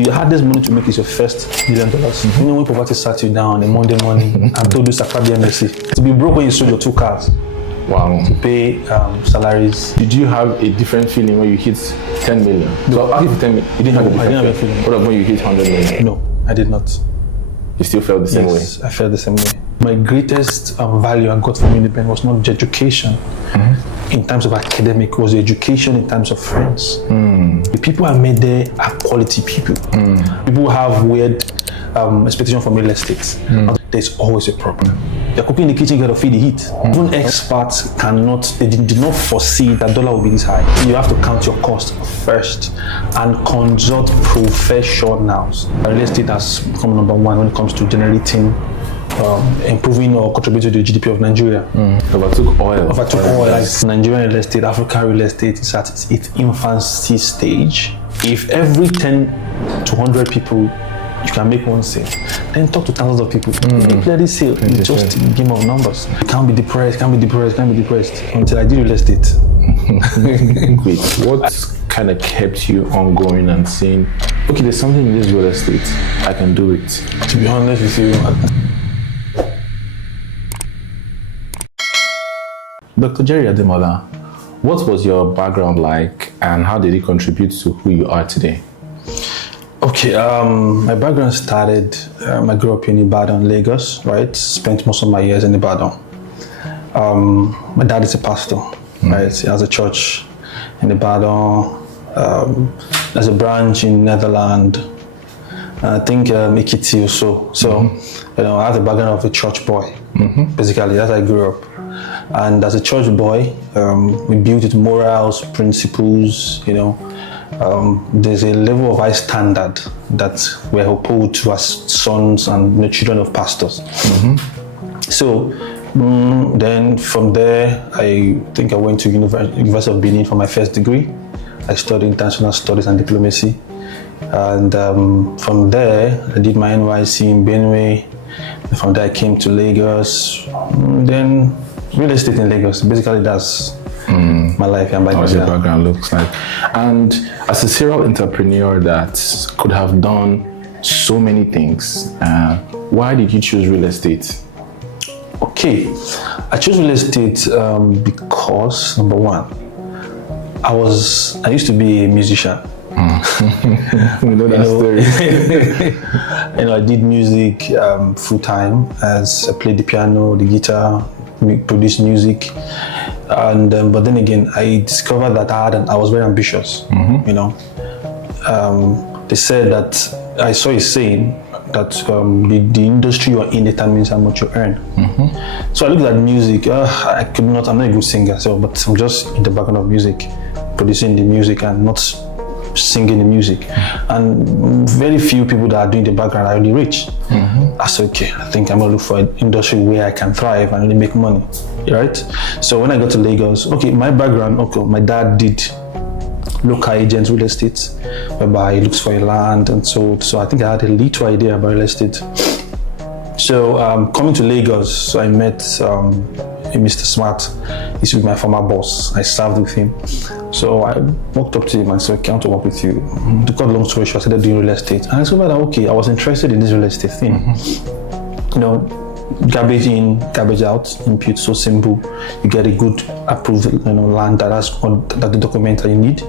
you had this money to make it your first $1 million. You know, when poverty sat you down on a Monday morning and told you Sakabi MSC to be broke when you sold your 2 cars. Wow. To pay salaries. Did you have a different feeling when you hit 10 million? So after 10 million, you didn't have a different feeling. What about when you hit 100 million? No, I did not. You still felt the same way? Yes, I felt the same way. My greatest value I got from independence was not the education in terms of academic, it was the education in terms of friends. The people I met there are quality people. People who have weird expectation from real estate. There's always a problem. You're cooking in the kitchen, you gotta feed the heat. Even experts did not foresee that dollar will be this high. You have to count your cost first and consult professionals. Real estate has become number 1 when it comes to generating, improving or contributing to the GDP of Nigeria. Overtook oil. Like Nigerian real estate, African real estate is at its infancy stage. If every 10 to 100 people you can make one sale, then talk to thousands of people. Clear this sale. It's just a game of numbers. You can't be depressed until I did real estate. Wait, what kind of kept you on going and saying, okay, there's something in this real estate, I can do it? To be honest with you, Dr. Jerry Ademola, what was your background like and how did it contribute to who you are today? Okay, my background started, I grew up in Ibadan, Lagos, right? Spent most of my years in Ibadan. My dad is a pastor, right? He has a church in Ibadan. There's a branch in Netherlands. I think Ekiti or so. So, you know, I have the background of a church boy. Basically, that's how I grew up. And as a church boy, we built it morals, principles, you know. There's a level of high standard that we're uphold to as sons and the children of pastors. So then from there, I think I went to University of Benin for my first degree. I studied international studies and diplomacy. And from there, I did my NYC in Benue. And from there, I came to Lagos. Then real estate in Lagos. Basically, that's my life and what your background looks like. And as a serial entrepreneur that could have done so many things, why did you choose real estate? Okay, I chose real estate because number 1, I used to be a musician. We know that story. You know, I did music full time. As I played the piano, the guitar, produced music. And but then again, I discovered that I was very ambitious. You know, they said that I saw a saying that the industry you're in determines how much you earn. So I looked at music. I'm not a good singer, but I'm just in the background of music, producing the music and not singing the music. And very few people that are doing the background are really rich. I said, okay, I think I'm gonna look for an industry where I can thrive and really make money, right? So when I got to Lagos, okay, my background, okay, my dad did local agents real estate, whereby he looks for a land and so I think I had a little idea about real estate. So coming to Lagos, I met Mr. Smart. He's with my former boss. I served with him. So I walked up to him and said, okay, I want to work with you. To cut a long story short, I started doing real estate. And I discovered that, okay, I was interested in this real estate thing. You know, garbage in, garbage out, impute, so simple. You get a good approved land that has all that the document that you need.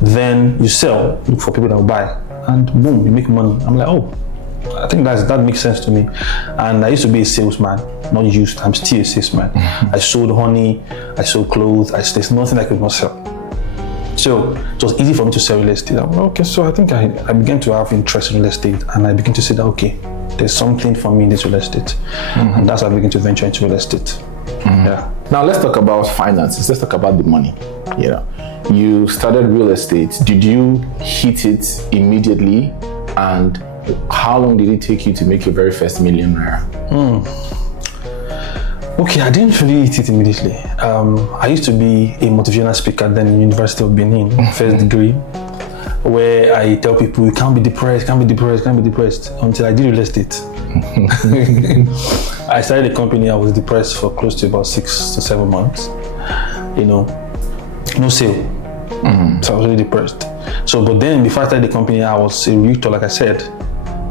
Then you sell, look for people that will buy. And boom, you make money. I'm like, oh, I think that makes sense to me. And I used to be a salesman, not used. I'm still a salesman. I sold honey, I sold clothes. There's nothing I could not sell. So it was easy for me to sell real estate. Okay, so I think I began to have interest in real estate, and I began to say that, okay, there's something for me in this real estate. And that's how I began to venture into real estate. Yeah. Now let's talk about finances. Let's talk about the money. You know, you started real estate. Did you hit it immediately? And how long did it take you to make your very first million naira? Okay, I didn't really hit it immediately. I used to be a motivational speaker then in University of Benin, first degree, where I tell people, you can't be depressed, until I did real estate. I started a company, I was depressed for close to about 6 to 7 months. You know, no sale. So I was really depressed. So, but then before I started the company, I was a realtor, like I said.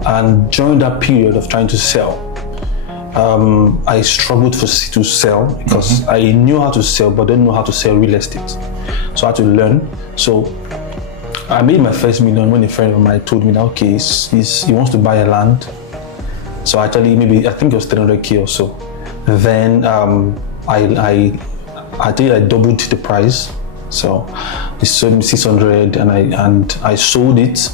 And during that period of trying to sell, I struggled to sell because I knew how to sell, but didn't know how to sell real estate. So I had to learn. So I made my first million when a friend of mine told me that, okay, he wants to buy a land. So actually, I think it was 300K or so. Then I think I doubled the price. So he sold me 600 and I sold it.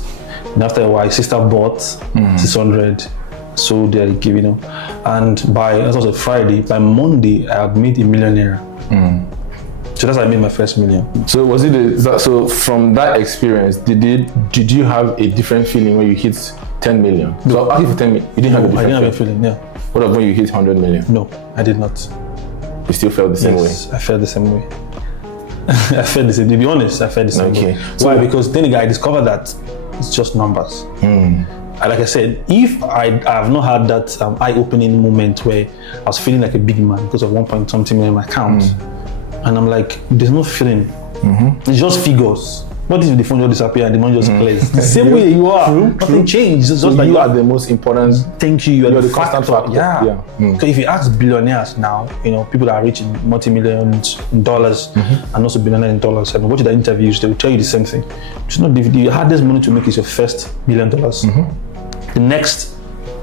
And after a while, sister bought 600, sold it, give, and that was a Friday. By Monday, I had made $1 million. So that's how I made my first million. So was it so from that experience, did you have a different feeling when you hit 10 million? So after 10 million, you didn't have a different I didn't have a feeling, yeah. What about when you hit 100 million? No, I did not. You still felt the same way? I felt the same way. I felt the same. To be honest, I felt the same way. So why? Because then again, I discovered that it's just numbers. And like I said, if I have not had that eye-opening moment where I was feeling like a big man because of 1.something million in my account, and I'm like, there's no feeling. It's just figures. What if the phone just disappear and the money just clears? The same way you are. Nothing changed. It's just so you are the most important. Thank you. You're the constant factor. Yeah. So if you ask billionaires now, people that are rich in multi-millions in dollars and also billionaires in dollars, and watch the interviews, they will tell you the same thing. It's not the hardest money to make is your first $1 million. The next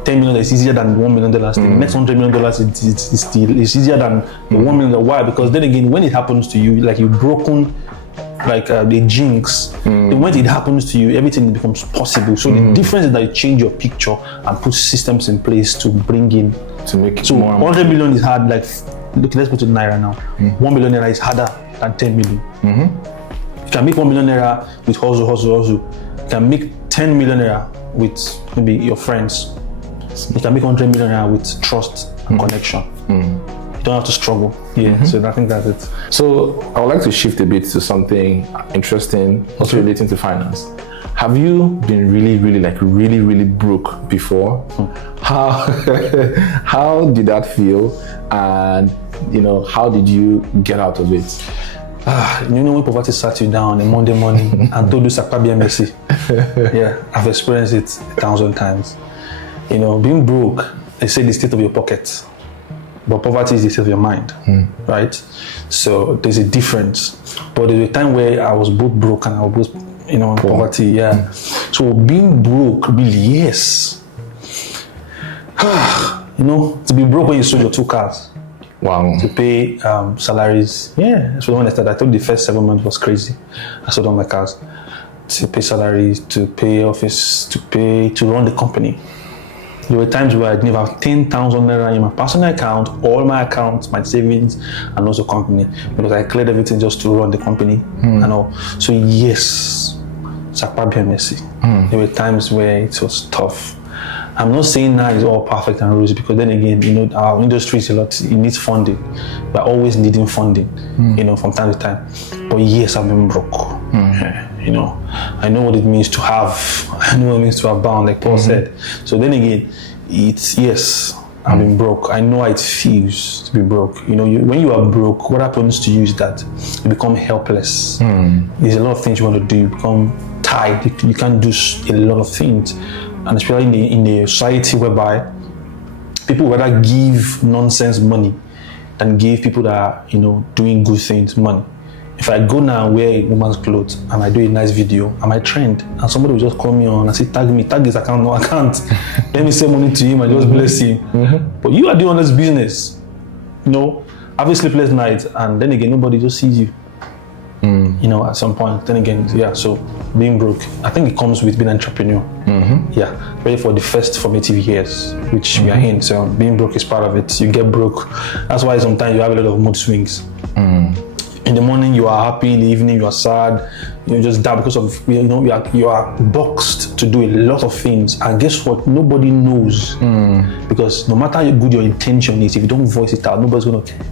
$10 million is easier than $1 million. The next $100 million is easier than the $1 million. Why? Because then again, when it happens to you, like you've broken the jinx, then when it happens to you, everything becomes possible. So the difference is that you change your picture and put systems in place to bring in, to make it so more. 100 million is hard. Like, look, let's put it naira now. 1 million naira is harder than 10 million. You can make 1 million naira with hustle. You can make 10 million naira with maybe your friends. You can make 100 million naira with trust and connection. You don't have to struggle. So I think that's it. So I would like to shift a bit to something interesting, also relating to finance. Have you been really broke before? How did that feel? And how did you get out of it? When poverty sat you down on a Monday morning and told you Sakpabia Messi. Yeah, I've experienced it 1,000 times. Being broke, they say the state of your pocket. But poverty is the state of your mind, right? So there's a difference. But there's a time where I was both broke and I was both, in poverty, So being broke, really, yes. To be broke when you sold your 2 cars. Wow. To pay salaries. Yeah, so when I started, I thought the first 7 months was crazy. I sold all my cars. To pay salaries, to pay office, to run the company. There were times where I didn't have 10,000 naira in my personal account, all my accounts, my savings, and also company, because I cleared everything just to run the company and all. So yes, Sakpabia Messi. There were times where it was tough. I'm not saying now it's all perfect and rosy, because then again, our industry is a lot, it needs funding. We're always needing funding, from time to time. But yes, I've been broke. I know what it means to have. I know what it means to have bound, like Paul said. So then again, yes, I've been broke. I know how it feels to be broke. When you are broke, what happens to you is that you become helpless. There's a lot of things you want to do. You become tired. You can't do a lot of things. And especially in a society whereby people rather give nonsense money than give people that are, doing good things money. If I go now and wear a woman's clothes and I do a nice video, I might trend, and somebody will just call me on and say, tag his account. No, I can't. Let me send money to him and just bless him. But you are doing this business, having sleepless nights, and then again, nobody just sees you. At some point, then again, so being broke, I think it comes with being an entrepreneur. Ready for the first formative years, which we are in. So being broke is part of it. You get broke. That's why sometimes you have a lot of mood swings. In the morning you are happy, in the evening you are sad, you're just down because of, you are boxed to do a lot of things. And guess what? Nobody knows. Because no matter how good your intention is, if you don't voice it out, nobody's going to care.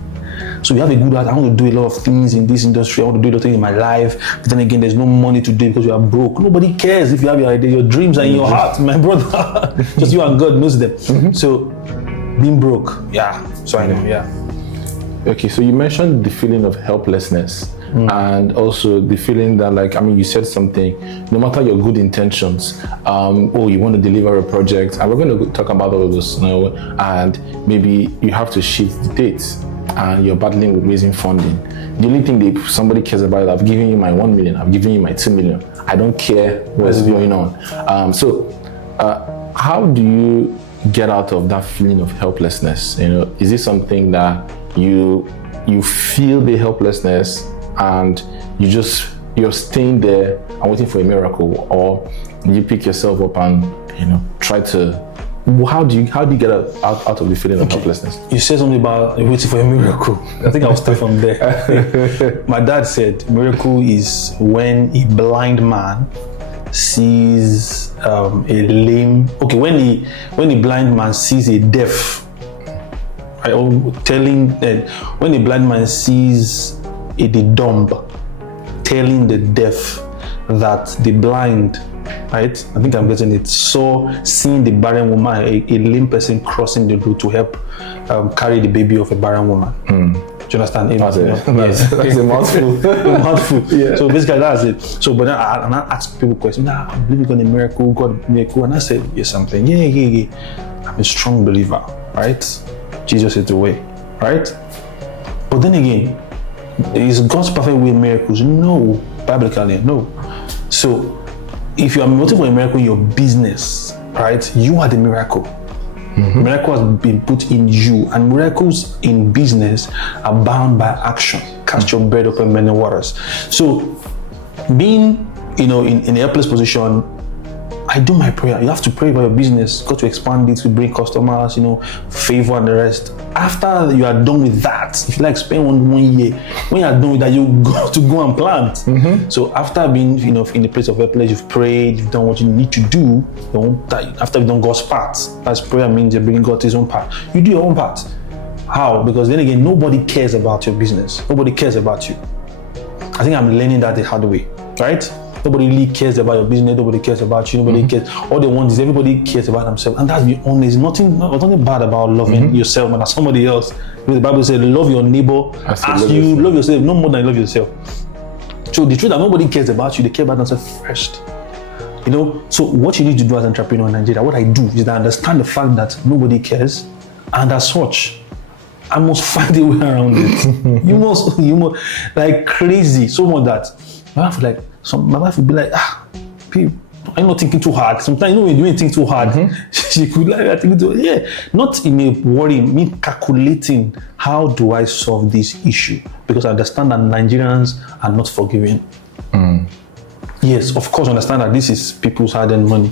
So you have a good heart, I want to do a lot of things in this industry, I want to do a lot of things in my life, but then again, there's no money to do it because you are broke. Nobody cares if you have your idea, your dreams are in your heart, my brother. Just you and God knows them. So being broke, so I know, Okay, so you mentioned the feeling of helplessness. and also the feeling that, like, I mean, you said something, no matter your good intentions, you want to deliver a project, and we're going to talk about all of this now, and maybe you have to shift the dates, and you're battling with raising funding. The only thing that somebody cares about is, I've given you my 1 million, I've given you my 2 million. I don't care what's going on. So how do you get out of that feeling of helplessness? You know, is it something that you feel the helplessness and you're staying there and waiting for a miracle, or you pick yourself up and, you know, try to, how do you get out of the feeling of helplessness? You said something about waiting for a miracle. I think I'll start from there. My dad said miracle is when a blind man sees a lame. Okay, when a blind man sees a deaf. When a blind man sees the dumb, telling the deaf that the blind. Right? I think I'm getting it. So seeing the barren woman, a lame person crossing the road to help carry the baby of a barren woman. Do you understand? That's a mouthful. A mouthful. Yeah. So basically that's it. So but then I ask people questions. I believe in a miracle, God miracle, and I said, yes, something. Yeah. I'm a strong believer, right? Jesus is the way, right? But then again, is God's perfect way miracles? No, biblically, no. So if you are waiting for a miracle in your business, right, you are the miracle. Miracle has been put in you, and miracles in business are bound by action. Cast your bread upon many waters. So being, in a helpless position, I do my prayer. You have to pray about your business, got to expand it, to bring customers, favor and the rest. After you are done with that, if you like spend one year, when you are done with that, you go and plant. So after being, in the place of helpless, you've prayed, you've done what you need to do. After you've done God's part, that's prayer means you're bringing God to his own part. You do your own part. How? Because then again, nobody cares about your business. Nobody cares about you. I think I'm learning that the hard way, right? Nobody really cares about your business. Nobody cares about you. Nobody cares. All they want is everybody cares about themselves. And that's be honest. Nothing bad about loving yourself and somebody else. Because the Bible says, love your neighbor as you love yourself, no more than you love yourself. So the truth that nobody cares about you, they care about themselves first. So what you need to do as an entrepreneur in Nigeria, what I do is that I understand the fact that nobody cares, and as such, I must find a way around it. you must like crazy. So much that my wife would be like, babe, I'm not thinking too hard. Sometimes, when you think too hard, she could like, not in a worry, me calculating how do I solve this issue, because I understand that Nigerians are not forgiving. Yes, of course, I understand that this is people's hard-earned money,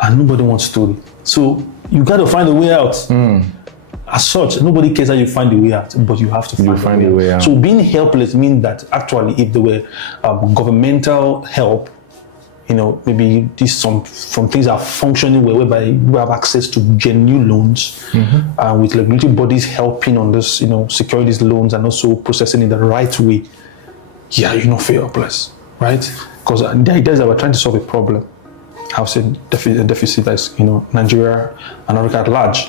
and nobody wants to. So you got to find a way out. As such, nobody cares how you find the way out, but you have to find a way out. So being helpless means that actually, if there were governmental help, maybe some things are functioning whereby you have access to genuine loans, with regulatory bodies helping on this, securing these loans and also processing in the right way. Yeah, you're not helpless, right? Because the idea is that we're trying to solve a problem. Housing deficit as Nigeria and Africa at large.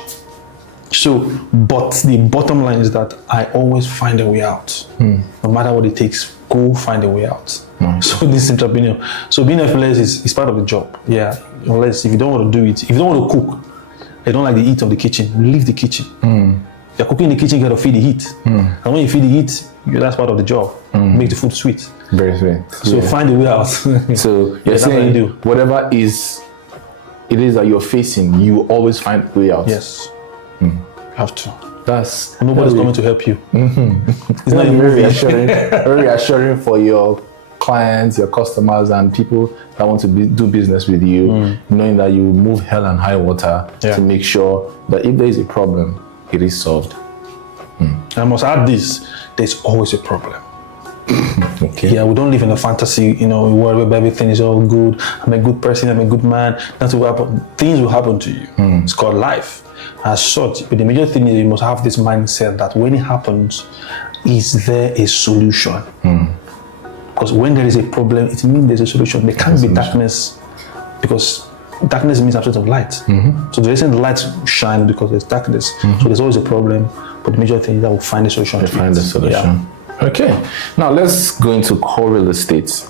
So, but the bottom line is that I always find a way out. No matter what it takes, go find a way out. So this is entrepreneur. So being helpless is part of the job. Yeah. Unless if you don't want to do it, if you don't want to cook, you don't like the heat of the kitchen, leave the kitchen. You're cooking in the kitchen, you gotta feed the heat. And when you feed the heat, that's part of the job. Make the food sweet. Very sweet. So find a way out. So you're saying you whatever it is that you're facing, you always find a way out. Yes. You have to. Nobody's coming to help you. It's not very reassuring. Very reassuring for your clients, your customers, and people that want to do business with you, knowing that you move hell and high water to make sure that if there is a problem, it is solved. I must add this: there's always a problem. Okay. Yeah, we don't live in a fantasy, world where everything is all good. I'm a good person. I'm a good man. That's what happen. Things will happen to you. It's called life. As such, but the major thing is you must have this mindset that when it happens, is there a solution? Because when there is a problem, it means there's a solution. There can't be darkness, because darkness means absence of light. So the reason the light shines because there's darkness. So there's always a problem, but the major thing is that we'll find a solution. Find the solution. Okay, now let's go into core real estate.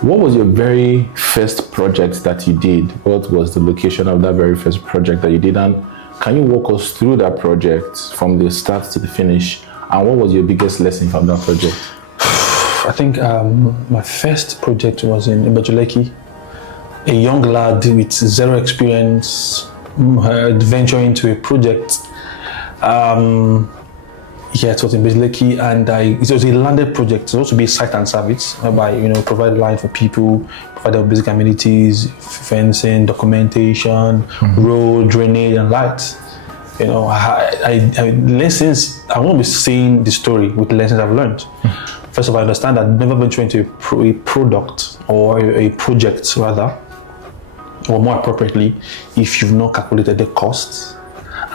What was your very first project that you did? What was the location of that very first project that you did? And can you walk us through that project from the start to the finish? And what was your biggest lesson from that project? I think my first project was in Ibajuleki. A young lad with zero experience ventured into a project. It was in Ibajuleki, and it was a landed project. It was supposed to be a site and service, whereby provide line for people, provide basic amenities, fencing, documentation, road, drainage, and lights. Lessons. I won't be saying the story with the lessons I've learned. First of all, I understand that never venture into a product or a project rather, or more appropriately, if you've not calculated the costs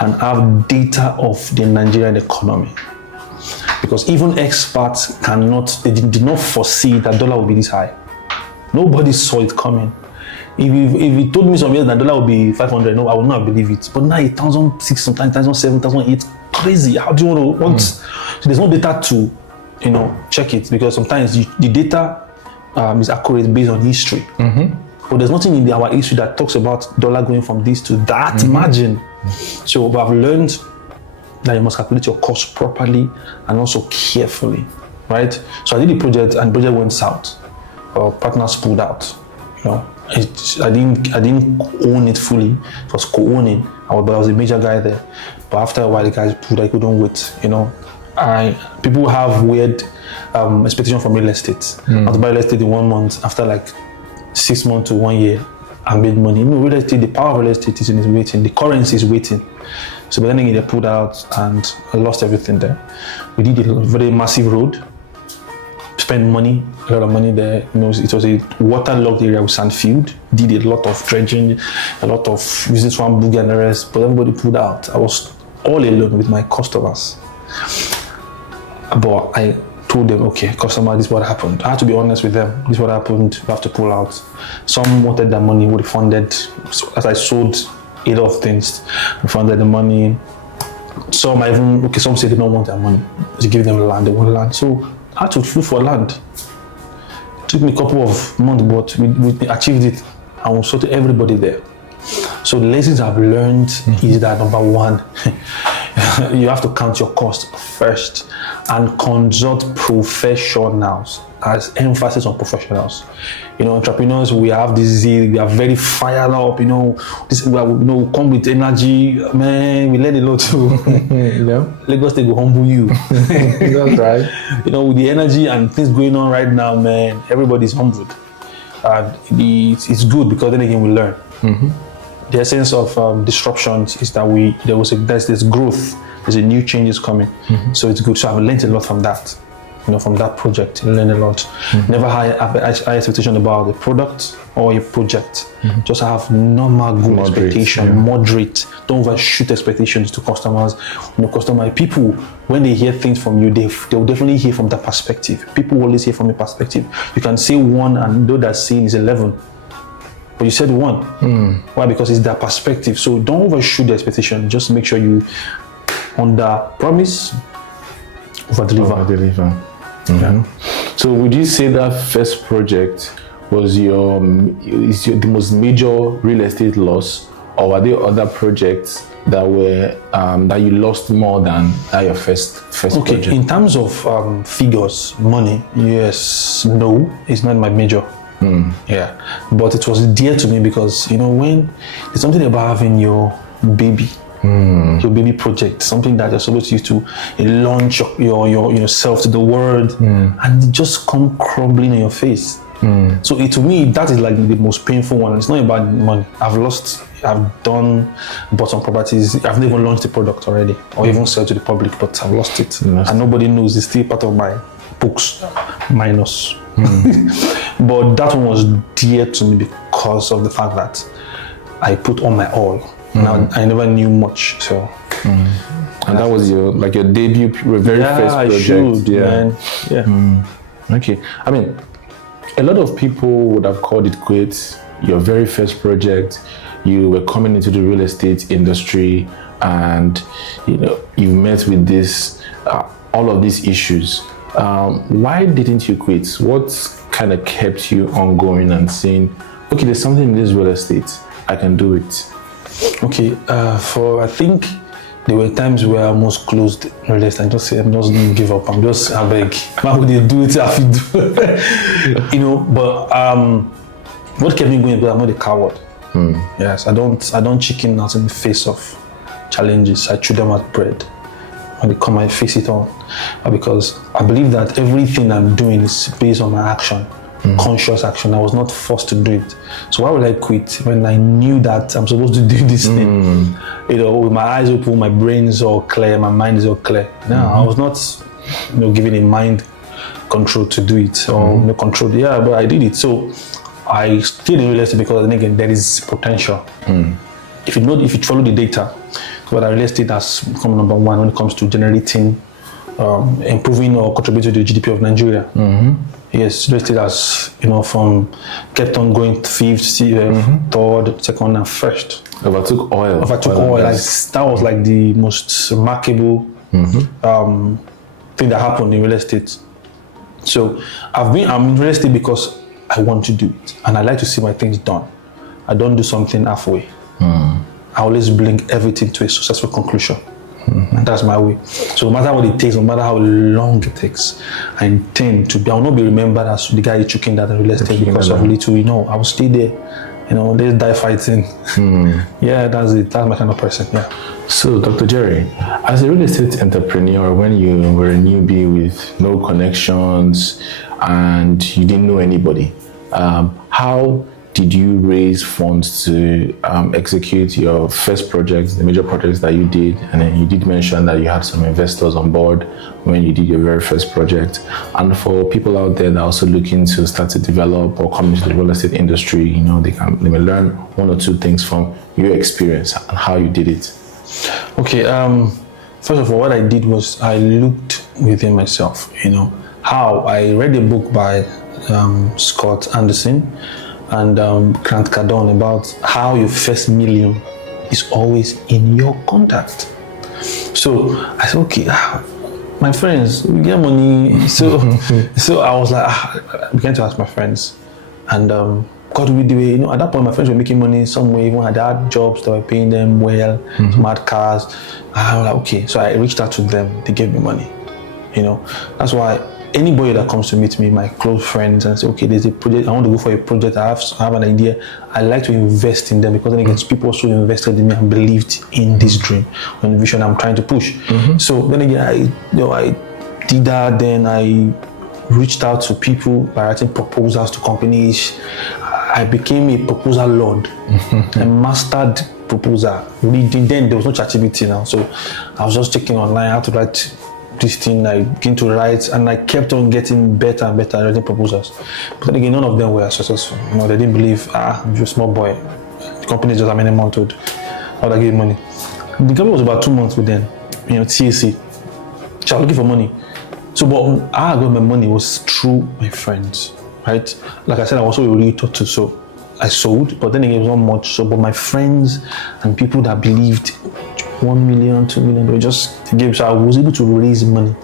and have data of the Nigerian economy. Because even experts they did not foresee that dollar would be this high. Nobody saw it coming. If you told me some years that dollar would be 500, no, I would not believe it. But now 1,600, sometimes 1,700, 1,800, crazy. How do you want? So there's no data to check it, because sometimes the data is accurate based on history. But there's nothing in our history that talks about dollar going from this to that margin. So I've learned that you must calculate your costs properly and also carefully, right? So I did the project, and the project went south. Our partners pulled out. I didn't own it fully. It was co-owning. I was a major guy there. But after a while, the guys pulled. I couldn't wait. People have weird expectation from real estate. I have to buy real estate in 1 month. After like 6 months to 1 year, I made money. Real estate, the power of real estate is in its waiting. The currency is waiting. So by then they pulled out, and I lost everything there. We did a very massive road. Spent money, a lot of money there. It was a waterlogged area with sand field. Did a lot of dredging, a lot of using swamp boogie and the rest. But everybody pulled out. I was all alone with my customers. But I told them, okay, customer, this is what happened. I had to be honest with them. This is what happened. We have to pull out. Some wanted their money, we refunded. So as I sold 8 of things, refunded the money. Some said they don't want their money. To give them land, they want land. So I had to look for land. It took me a couple of months, but we achieved it, and we sold to everybody there. So the lessons I've learned is that, number one, you have to count your cost first and consult professionals, as emphasis on professionals. Entrepreneurs, we have this zeal, we are very fired up, we come with energy, man, we learn a lot too. Lagos, they will humble you. That's right. With the energy and things going on right now, man, everybody's humbled. It's good, because then again we learn. The essence of disruptions is that there's growth, there's a new changes coming. So it's good. So I've learned a lot from that. From that project, you learn a lot. Never high expectation about the product or your project. Just have normal good expectation, moderate. Don't overshoot expectations to customers. People, when they hear things from you, they'll definitely hear from that perspective. People always hear from your perspective. You can say 1 and though that saying is 11. But you said 1. Why? Because it's their perspective. So don't overshoot the expectation. Just make sure you under promise, over deliver. So would you say that first project was the most major real estate loss, or were there other projects that were that you lost more than your first project? In terms of figures, money, yes, no, it's not my major. But it was dear to me, because when there's something about having your baby. Your baby project, something that you're supposed to use to launch yourself to the world, and it just come crumbling in your face. So to me, that is like the most painful one. It's not about money. I've bought some properties. I've never launched the product already, or even sell to the public, but I've lost it. And nobody knows. It's still part of my books, minus. But that one was dear to me because of the fact that I put on my all. Now I never knew much, so. And that was your debut, very first project. Man. Okay. I mean, a lot of people would have called it quits. Your very first project, you were coming into the real estate industry, and you met with this, all of these issues. Why didn't you quit? What kind of kept you ongoing and saying, okay, there's something in this real estate, I can do it? Okay, I think there were times where I almost closed in real estate and just said, I'm just going to give up. I'm just, I beg, why would they do it? I have to do but what kept me going is I'm not a coward. Yes, I don't chicken out in the face of challenges. I chew them as bread. When they come, I face it on. Because I believe that everything I'm doing is based on my action, conscious action. I was not forced to do it. So why would I quit when I knew that I'm supposed to do this thing? With my eyes open, my brain is all clear, my mind is all clear. No, I was not, given a mind control to do it or no control. Yeah, but I did it. So I stayed in real estate because then again, there is potential. If you follow the data, but real estate has become number one when it comes to generating, improving or contributing to the GDP of Nigeria. Yes, real estate has, kept on going fifth, third, second, and first. Overtook oil. That was like the most remarkable thing that happened in real estate. So I'm in real estate because I want to do it, and I like to see my things done. I don't do something halfway. I always bring everything to a successful conclusion. And that's my way. So no matter what it takes, no matter how long it takes, I intend to be. I will not be remembered as the guy choking that in real estate because of little. I will stay there. Let's die fighting. Yeah, that's it. That's my kind of person. Yeah. So, Dr. Jerry, as a real estate entrepreneur, when you were a newbie with no connections and you didn't know anybody, how did you raise funds to execute your first projects, the major projects that you did? And then you did mention that you had some investors on board when you did your very first project. And for people out there that are also looking to start to develop or come into the real estate industry, they may learn one or two things from your experience and how you did it. Okay, first of all, what I did was I looked within myself, how I read a book by Scott Anderson and Grant Cardone about how your first million is always in your contact. So I said, okay, my friends, we get money. So I was like, I began to ask my friends, and God will do it. At that point, my friends were making money some way. Even had jobs that were paying them well, smart cars. I was like, okay. So I reached out to them. They gave me money. That's why anybody that comes to meet me, my close friends, and say, okay, there's a project, I want to go for a project, I have an idea, I like to invest in them because then again, people also invested in me and believed in this dream and vision I'm trying to push. So then again, I did that. Then I reached out to people by writing proposals to companies. I became a proposal lord. I mastered proposal. Then there was no ChatGPT now, so I was just checking online how to write this thing. I began to write, and I kept on getting better and better at writing proposals. But then again, none of them were successful. They didn't believe, I'm just a small boy. The company is just a many months old. How would I give money? The company was about 2 months with them, TAC. So I was looking for money. So, but how I got my money was through my friends, right? Like I said, I was also a realtor too, so I sold, but then again, it was not much. So, but my friends and people that believed 1 million, 2 million, they just gave. So I was able to raise money.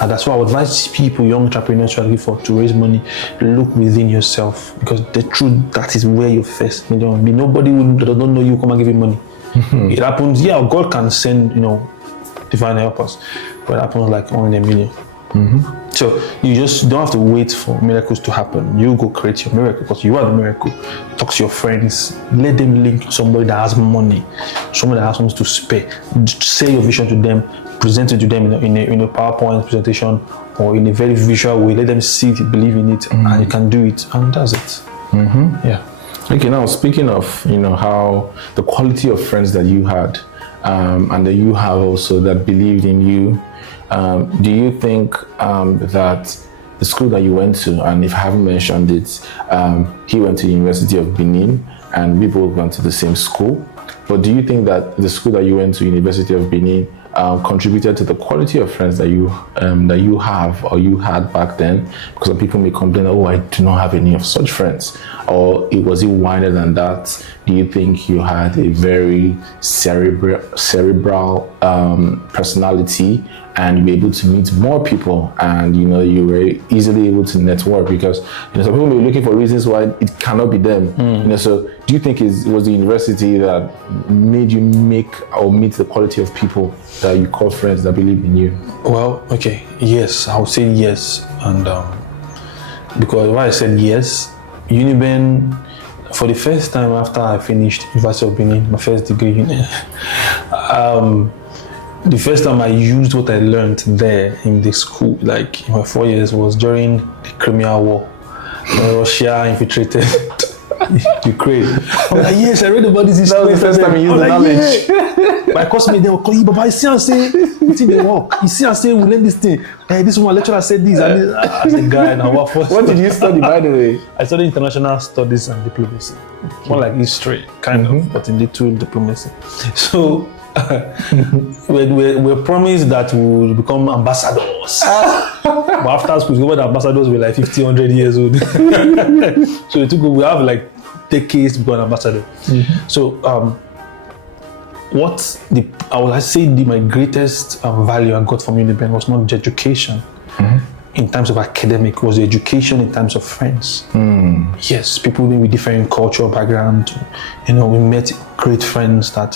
And that's why I would advise people, young entrepreneurs to raise money, look within yourself, because the truth, that is where your first million will be. Nobody who does not know you come and give you money. It happens, God can send, divine helpers, but it happens like only 1 million. So you just don't have to wait for miracles to happen. You go create your miracle because you are the miracle. Talk to your friends, let them link to somebody that has money, somebody that has something to spare. Say your vision to them, present it to them in a PowerPoint presentation or in a very visual way. Let them see it, believe in it, and you can do it, and that's it. Yeah. Okay, now speaking of how the quality of friends that you had and that you have also that believed in you, do you think that the school that you went to, and if I haven't mentioned it, he went to the University of Benin and we both went to the same school, but do you think that the school that you went to, University of Benin, contributed to the quality of friends that you have or you had back then? Because some people may complain, I do not have any of such friends. or was it wider than that? Do you think you had a very cerebral personality, and you were able to meet more people, and you were easily able to network? Because some people may be looking for reasons why it cannot be them. So do you think it was the university that made you make or meet the quality of people that you call friends that believe in you? Well, okay, yes, I would say yes, and because why I said yes, Uniben, for the first time after I finished University of Benin, my first degree, the first time I used what I learned there in the school, like in my 4 years, was during the Crimea War. Russia infiltrated Ukraine. I was like, yes, I read about this history. That was the first time you used the knowledge. Yeah. My classmate, they were calling, Baba, you see and say, it's in the work. You see and say, we learn this thing. Hey, this one lecturer said this. And I said, guy, now what for? What did you study, by the way? I studied international studies and diplomacy. More like history, kind of, but in little diplomacy. So, we're promised that we will become ambassadors. But after school, we discovered that ambassadors were like 50, 100 years old. So we have like decades to become an ambassador. So my greatest value I got from Uniben was not the education in terms of academic, was the education in terms of friends. Yes, people with different cultural background. We met great friends that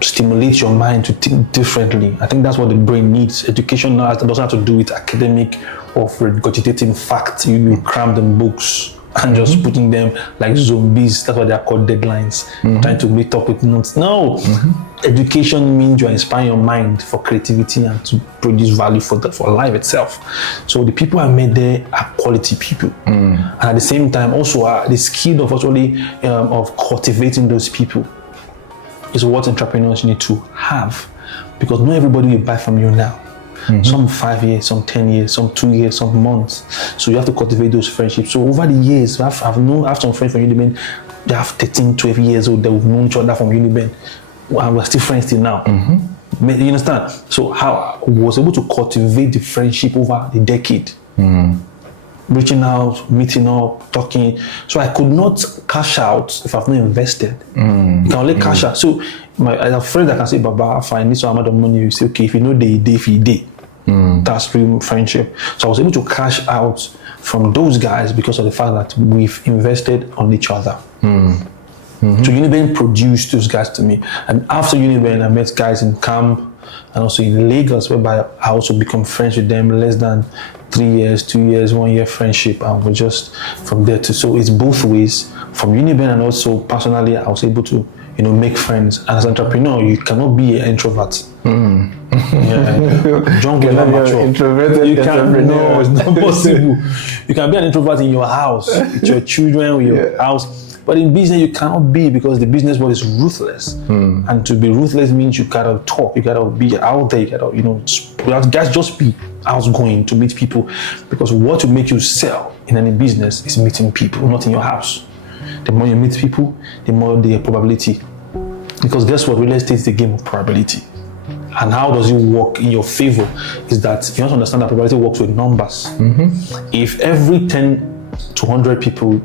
stimulate your mind to think differently. I think that's what the brain needs. Education doesn't have to do with academic or regurgitating facts. You cram them books and just putting them like zombies. That's why they are called deadlines. Trying to meet up with notes. No, education means you are inspiring your mind for creativity and to produce value for life itself. So the people I met there are quality people, and at the same time also the skill of actually of cultivating those people is what entrepreneurs need to have, because not everybody will buy from you now. Some 5 years, some 10 years, some 2 years, some months. So you have to cultivate those friendships. So over the years, I have some friends from Uniben. They have 13, 12 years old. They've known each other from Uniben. We're still friends till now. You understand? So how I was able to cultivate the friendship over the decade. Reaching out, meeting up, talking. So I could not cash out if I've not invested. You can only cash out. So I have friends that can say, Baba, if I need some amount of money, you say, okay, if you know they day, if you day. That's real friendship. So I was able to cash out from those guys because of the fact that we've invested on each other. So Uniben produced those guys to me. And after Uniben, I met guys in camp and also in Lagos, whereby I also become friends with them less than 3 years, 2 years, 1 year friendship. And we're just from there to, so it's both ways. From Uniben and also personally, I was able to make friends. As an entrepreneur, you cannot be an introvert. John will not mature. Introverted entrepreneur. No, it's not possible. You can be an introvert in your house, with your children, with your house. But in business, you cannot be, because the business world is ruthless. And to be ruthless means you gotta talk, you gotta be out there, you gotta, guys, just be outgoing to meet people. Because what will make you sell in any business is meeting people, not in your house. The more you meet people, the more the probability. Because guess what? Real estate is a game of probability. And how does it work in your favor is that you have to understand that probability works with numbers. If every 10 to 100 people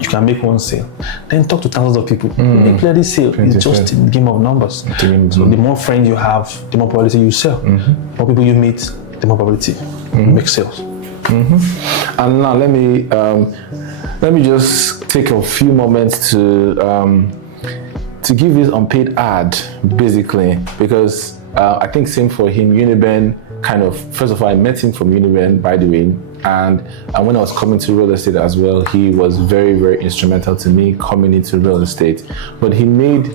you can make one sale, then talk to thousands of people. Make plenty sale. It's just a game of numbers. So the more friends you have, the more probability you sell. The more people you meet, the more probability you make sales. And now let me just take a few moments to give this unpaid ad, basically, because I think same for him. Uniben kind of, first of all, I met him from Uniben, by the way, and when I was coming to real estate as well, he was very, very instrumental to me coming into real estate. But he made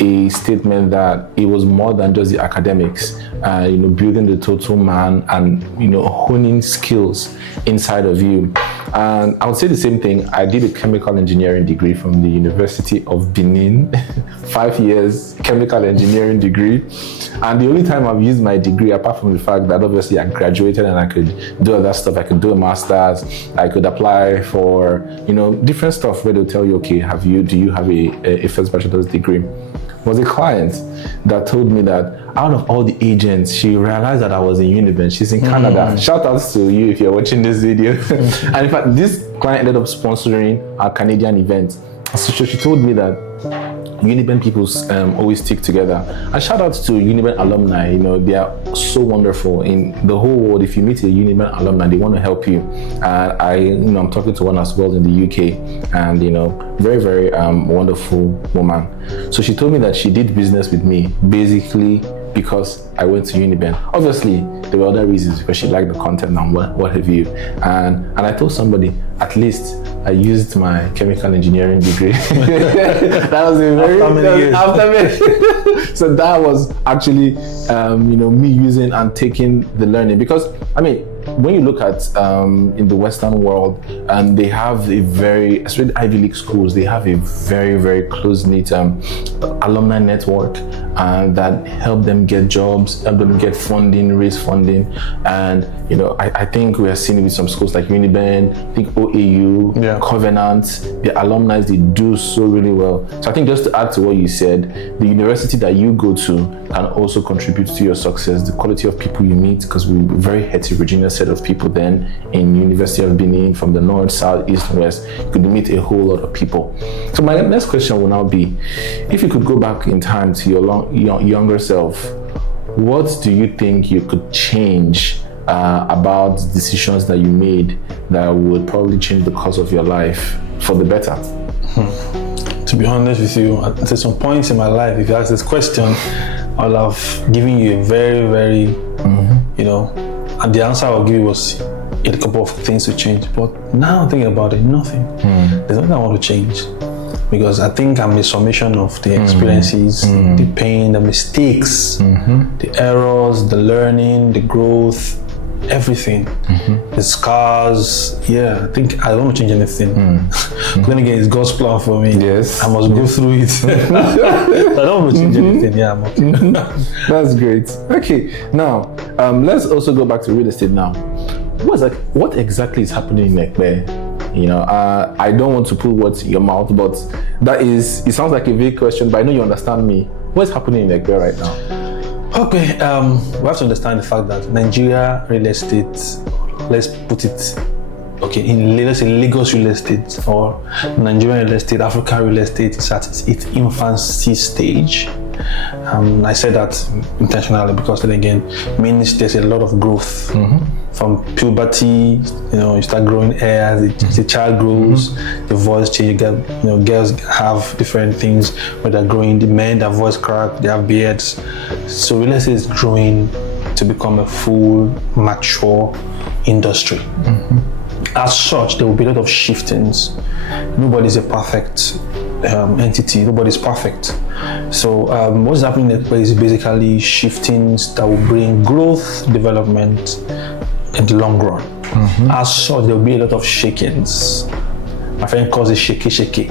a statement that it was more than just the academics, building the total man and honing skills inside of you. And I would say the same thing. I did a chemical engineering degree from the University of Benin, 5 years chemical engineering degree. And the only time I've used my degree, apart from the fact that obviously I graduated and I could do other stuff, I could do a master's, I could apply for different stuff where they'll tell you, okay, do you have a first bachelor's degree? Was a client that told me that out of all the agents, she realized that I was in Uniben. She's in Canada. Shout outs to you if you're watching this video. And in fact, this client ended up sponsoring our Canadian event. So she told me that Uniben people always stick together. And shout out to Uniben alumni. They are so wonderful in the whole world. If you meet a Uniben alumni, they want to help you. And I'm talking to one as well in the UK, and very, very wonderful woman. So she told me that she did business with me basically because I went to Uniben. Obviously, there were other reasons, because she liked the content and what have you. And I told somebody, at least I used my chemical engineering degree. That was a very after many. So that was actually me using and taking the learning, because when you look at in the Western world, and they have especially Ivy League schools, they have a very, very close-knit alumni network that help them get jobs, help them get funding, raise funding. And I think we are seeing it with some schools like Uniben, I think OAU, Covenant, the alumni, they do so really well. So I think, just to add to what you said, the university that you go to can also contribute to your success, the quality of people you meet, because we're a very heterogeneous set of people then in University of Benin, from the north, south, east, and west. You could meet a whole lot of people. So my next question will now be, if you could go back in time to your younger self, what do you think you could change about decisions that you made that would probably change the course of your life for the better? To be honest with you, at some points in my life, if you ask this question, I'll have given you a very, very, and the answer I'll give you was a couple of things to change. But now I'm thinking about it, nothing. There's nothing I want to change, because I think I'm a summation of the experiences, the pain, the mistakes, the errors, the learning, the growth, everything, the scars. I think I don't want to change anything. Then again, it's God's plan for me. Yes, I must go through it. I don't want to change anything. I'm okay. That's great. Okay, now let's also go back to real estate now. What exactly is happening in Ekpe? I don't want to put words in your mouth, but it sounds like a vague question, but I know you understand me. What's happening in Ekpe right now? Okay, we have to understand the fact that Nigeria real estate, let's put it, let's say Lagos real estate or Nigerian real estate, Africa real estate is at its infancy stage. I said that intentionally because then again, means there's a lot of growth from puberty. You start growing hair as the child grows, the voice change. You get, girls have different things when they're growing. The men, their voice crack, they have beards. So real estate is growing to become a full, mature industry. As such, there will be a lot of shiftings. Nobody's a perfect entity. Nobody's perfect. So what's happening in the place is basically shiftings that will bring growth, development in the long run. As such, there will be a lot of shakings. My friend calls it shaky.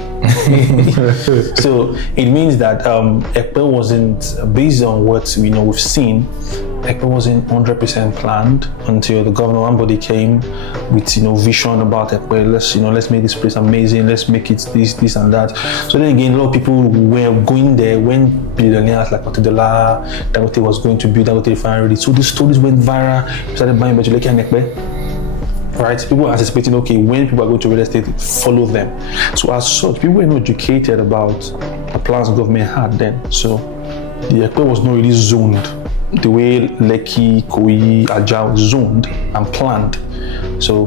So it means that Ekpe wasn't, based on what we've seen, Ekpe wasn't 100% planned until the governor, one body came with vision about Ekpe. Let's make this place amazing. Let's make it this and that. So then again, a lot of people were going there when billionaires like Ademola, Dangote was going to build Dangote refinery. So these stories went viral. We started buying Bejuleke and Ekpe. Right? People are anticipating, when people are going to real estate, follow them. So as such, people were not educated about the plans the government had then. So the Ekpe was not really zoned the way Lekki, Koi, Ajah zoned and planned. So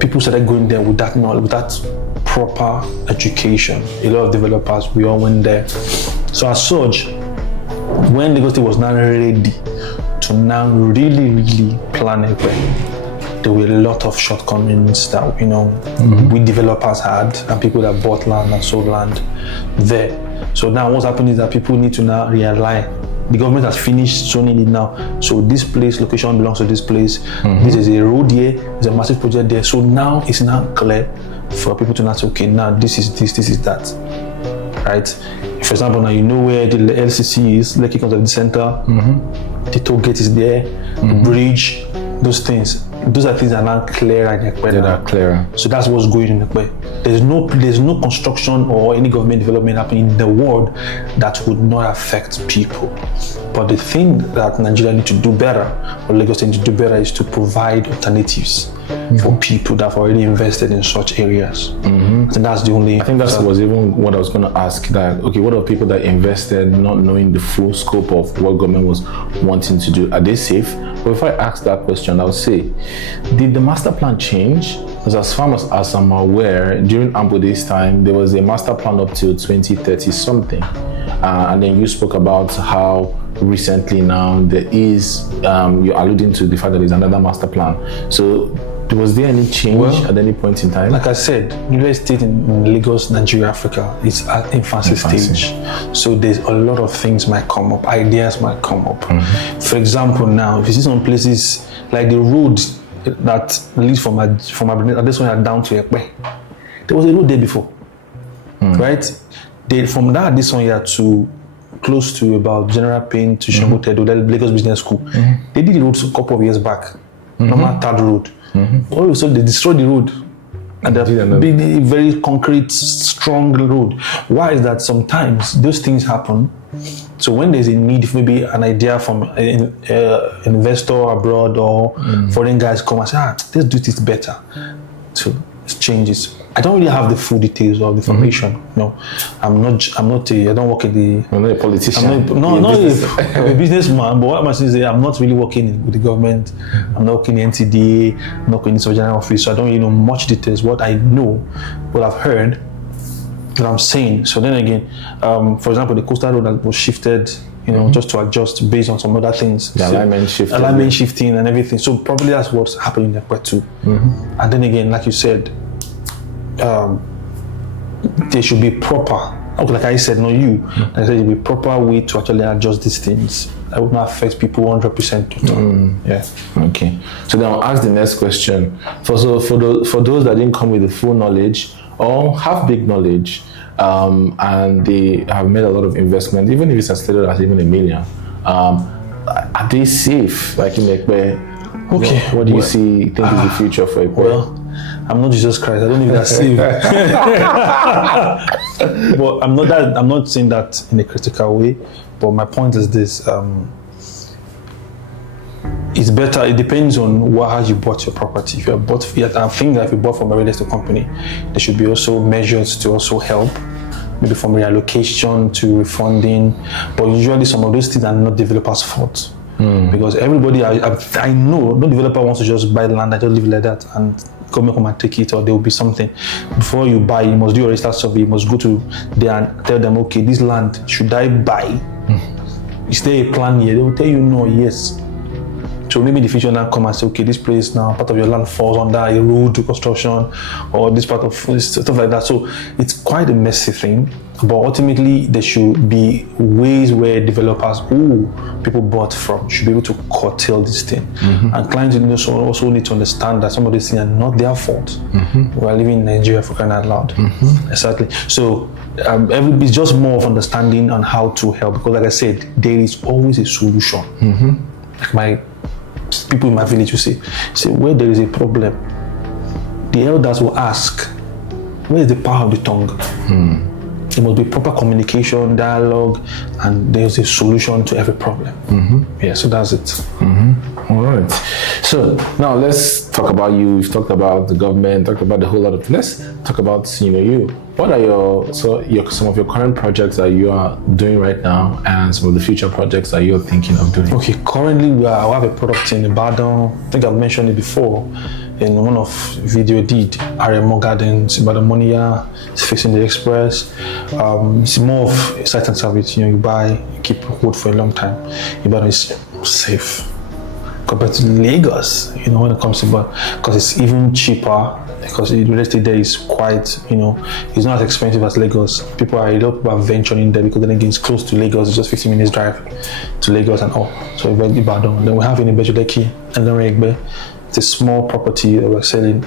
people started going there with that knowledge, with that proper education. A lot of developers, we all went there. So as such, when Lagos State was now ready to now really plan Ekpe, there were a lot of shortcomings that we developers had, and people that bought land and sold land there. So now what's happening is that people need to now realign. The government has finished zoning it now. So this place, location belongs to this place. This is a road here, there's a massive project there. So now it's now clear for people to now say, okay, now this is that. Right? For example, now you know where the LCC is, Lekki comes at the center, the toll gate is there, the bridge, those things. Those are things that are now clearer in Ekpe. They are clearer. So that's what's going in Ekpe. there's no construction or any government development happening in the world that would not affect people. But the thing that Nigeria need to do better, or Lagos need to do better, is to provide alternatives for people that have already invested in such areas. I think that's the only. I think that was even what I was going to ask. That okay, what are people that invested not knowing the full scope of what government was wanting to do? Are they safe? But if I ask that question, I'll say, did the master plan change? Because as far as I'm aware, during Ambode's time, there was a master plan up till 2030 something, and then you spoke about how recently now there is. You're alluding to the fact that there's another master plan. So was there any change at any point in time? Like I said, real estate in Lagos, Nigeria, Africa is at infancy stage. So there's a lot of things might come up, ideas might come up. For example, now if you see some places like the road that leads from Ademola down to Ekpe, there was a road there before, right? From that Ademola to close to about General Payne to Shangotedo, the Lagos Business School, they did the road a couple of years back. Normal third road. All of a sudden they destroyed the road, and a big, very concrete, strong road. Why is that? Sometimes those things happen. So when there's a need, maybe an idea from an investor abroad or foreign guys come and say, let's do this better. So it changes. I don't really have the full details of the information. No, I don't work in the. I'm not a politician. Not a businessman. But what I'm saying is, I'm not really working with the government. I'm not working in NTDA. I'm not working in the general office. So I don't really know much details. What I know, what I've heard, that I'm saying. So then again, for example, the coastal road that was shifted, just to adjust based on some other things. The alignment shifting and everything. So probably that's what's happening in Ekpe too. And then again, like you said, there should be proper, like I said, not you, there should be proper way to actually adjust these things that would not affect people 100%. Yeah. Okay. So then I'll ask the next question. For those that didn't come with the full knowledge or have big knowledge, and they have made a lot of investment, even if it's as little as even $1 million, are they safe? Like in Ekpe, okay. What do you think is the future for Ekpe? Well, I'm not Jesus Christ. I don't think that's safe. But I'm not saying that in a critical way. But my point is this: it's better. It depends on how you bought your property. If you have bought, I think that if you bought from a real estate company, there should be also measures to also help, maybe from reallocation to refunding. But usually, some of those things are not developers' fault. Because everybody, I know, no developer wants to just buy the land and just leave it like that and government come and take it, or there will be something. Before you buy, you must do your register survey. You must go to there and tell them, okay, this land, should I buy? Is there a plan here? They will tell you no, yes. So maybe in the future now come and say, okay, this place now, part of your land falls under a road to construction, or this part of stuff like that. So it's quite a messy thing. But ultimately, there should be ways where developers who people bought from should be able to curtail this thing. And clients also need to understand that some of these things are not their fault. We are living in Nigeria, for crying out loud. Exactly. So it's just more of understanding on how to help. Because like I said, there is always a solution. Like my people in my village will say, where there is a problem, the elders will ask, where is the power of the tongue? There must be proper communication, dialogue, and there's a solution to every problem. Yeah, so that's it. All right. So now let's talk about you. We've talked about the government, talked about the whole lot of things. Let's talk about you. What are some of your current projects that you are doing right now, and some of the future projects that you're thinking of doing? Okay, currently I have a product in Ibadan. I think I've mentioned it before in one of video did Ademola Gardens, Ibadan Monia. It's facing the express. It's more of a site and service. You buy, you keep hold for a long time. Ibadan is safe compared to Lagos, when it comes to Ibadan, because it's even cheaper. Because the real estate there is quite, it's not as expensive as Lagos. A lot of people are venturing there because then again it's close to Lagos. It's just 15 minutes drive to Lagos and all. So Ibadan. Then we have in Ibejuleki and then Egbe. It's a small property that we're selling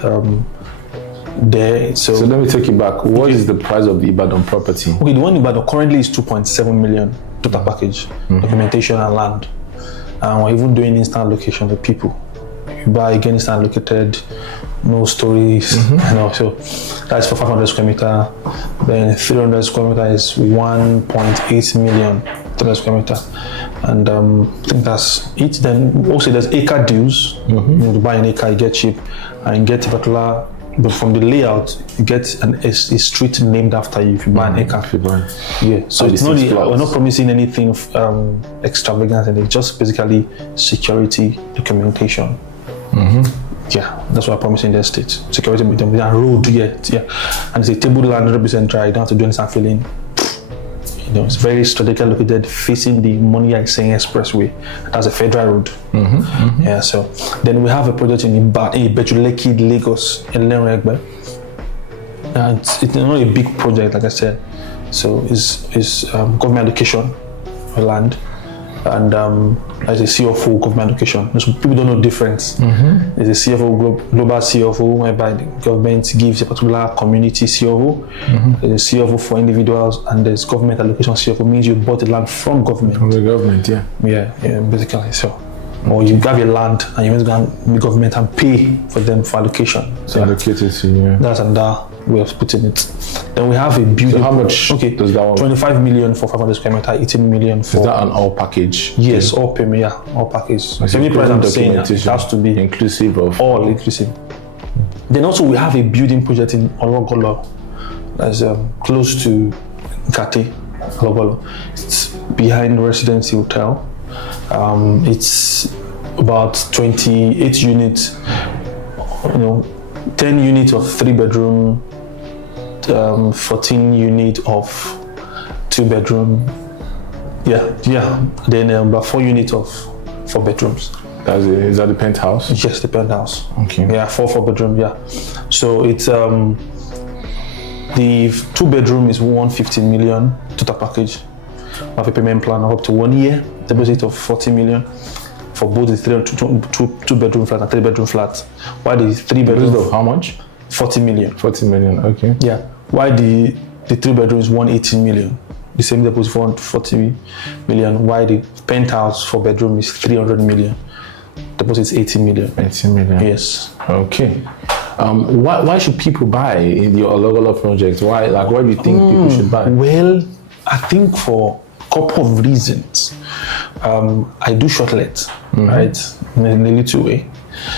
there. So let me take you back. What is the price of the Ibadan property? Okay, the one in Ibadan currently is 2.7 million total package, documentation and land. And we're even doing instant location for people. You buy again instant located. no stories, so that's for 500 square meter. Then 300 square meter is 1.8 million 300 square meter, and I think that's it. Then also there's acre deals. You buy an acre, you get cheap, and you get a particular. But from the layout, you get a street named after you if you buy an acre. Yeah, so it's not we're not promising anything extravagant, and it's just basically security documentation. Yeah, that's what I promise in the estate. Security documentation, road, yeah, and it's a table land 100% dry. You don't have to do any sand filling. It's very strategically located, facing the Monia Iseng Expressway. That's a federal road. Yeah, so then we have a project in Ibejuleki, Lagos, in Leregbe. And it's not a big project, like I said. So it's government allocation for land, and there's a CFO government allocation. So people don't know the difference. There's a CFO, global CFO, whereby the government gives a particular community CFO. There's a CFO for individuals, and there's government allocation CFO, means you bought the land from government. From the government, yeah, basically. So, or you have your land and you went to the government and pay for them for allocation. So allocate it to you. That's another way of putting it. Then we have a building. So how much? Okay, does that one? 25 million for 500 square meter, 18 million for. Is that an all package? Yes, all payment, all package. So any price I'm saying, it has to be inclusive of all inclusive. Then also we have a building project in Ologolo that's close to Kate, Ologolo. It's behind Residency Hotel. It's about 28 units, 10 units of 3-bedroom, 14 units of 2-bedroom. Yeah. Then about 4 units of 4 bedrooms. Is that the penthouse? Yes, the penthouse. Okay. Yeah, 4 bedroom. Yeah. So it's the 2-bedroom is 150 million total package. We have a payment plan of up to 1 year, deposit of 40 million for both the 2-bedroom flat and 3-bedroom flat. Why the 3-bedroom of how much? 40 million. 40 million, okay. Yeah. Why the 3-bedroom is 118 million? The same deposit for 40 million. Why the penthouse 4-bedroom is 300 million? Deposit is 80 million. 80 million. Yes. Okay. Why should people buy in your Ologolo project? Why do you think people should buy? Well, I think for a couple of reasons. I do shortlet, right, in a little way.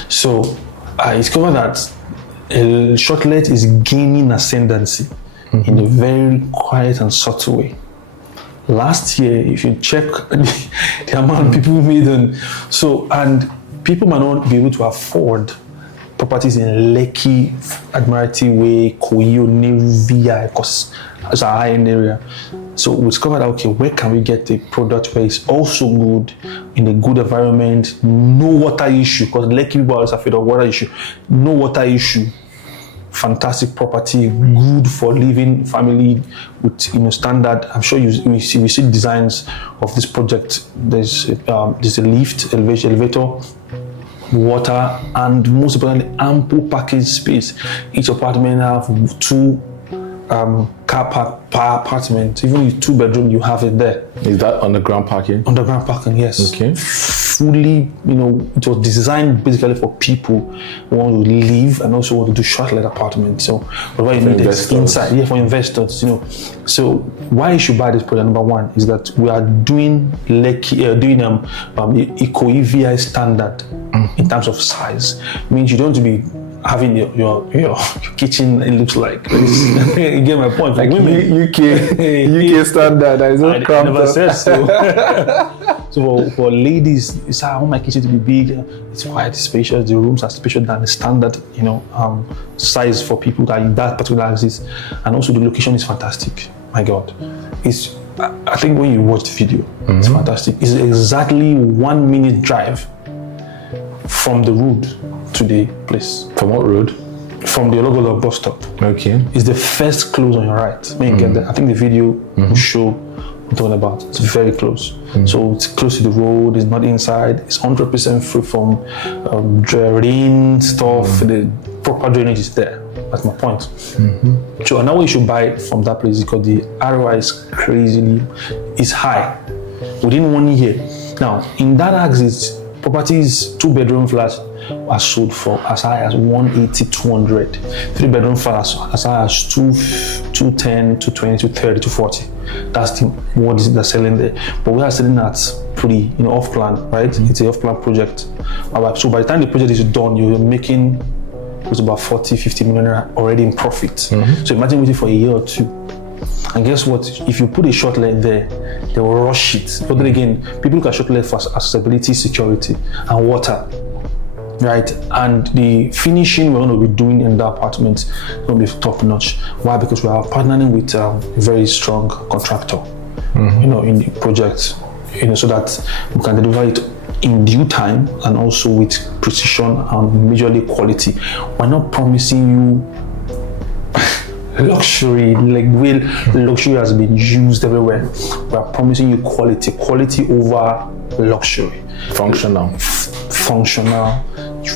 So I discovered that shortlet is gaining ascendancy in a very quiet and subtle way. Last year, if you check the amount of people made and people might not be able to afford properties in Lekki, Admiralty Way, Koyo, VI, because it's a high-end area. So we discovered, okay, where can we get a product where it's also good, in a good environment, no water issue, because Lekki people are afraid of water issue, no water issue, fantastic property, good for living, family with standard. I'm sure we see designs of this project. There's a lift, elevator, water, and most importantly, ample parking space. Each apartment have 2 car park per apartment. Even with 2-bedroom, you have it there. Is that underground parking? Underground parking, yes. Okay. Fully, it was designed basically for people who want to live and also want to do short-let apartments. So, what you need is inside, for investors. So, why you should buy this project? Number one is that we are doing Eco EVI standard in terms of size. Means you don't have to be having your kitchen, it looks like. You get my point. Like UK standard. That is not I never said so. So for ladies, I want my kitchen to be big. It's quite spacious. The rooms are spacious than the standard, size for people that in that particular axis. And also the location is fantastic. My God, I think when you watch the video, it's fantastic. It's exactly 1 minute drive from the road to the place. From what road? From the Ologolo bus stop. Okay. It's the first close on your right. When you get there, I think the video will show what I'm talking about. It's very close. So it's close to the road, it's not inside, it's 100% free from rain stuff, the proper drainage is there. That's my point. So now we should buy from that place because the ROI is high within 1 year. Now, in that axis, properties, 2-bedroom flats are sold for as high as 180, 200. 3-bedroom flats as high as 210, 220, 230, 240. That's what they're selling there. But we are selling at pretty, off plan, right? It's an off plan project. So by the time the project is done, you're making about 40, 50 million already in profit. So imagine waiting for a year or two. And guess what? If you put a short leg there, they will rush it. But then again, people look at short leg for accessibility, security, and water. Right, and the finishing we're going to be doing in the apartment is going to be top notch. Why? Because we are partnering with a very strong contractor, in the project, so that we can deliver it in due time and also with precision and majorly quality. We're not promising you luxury, like luxury has been used everywhere. We're promising you quality over luxury. Functional.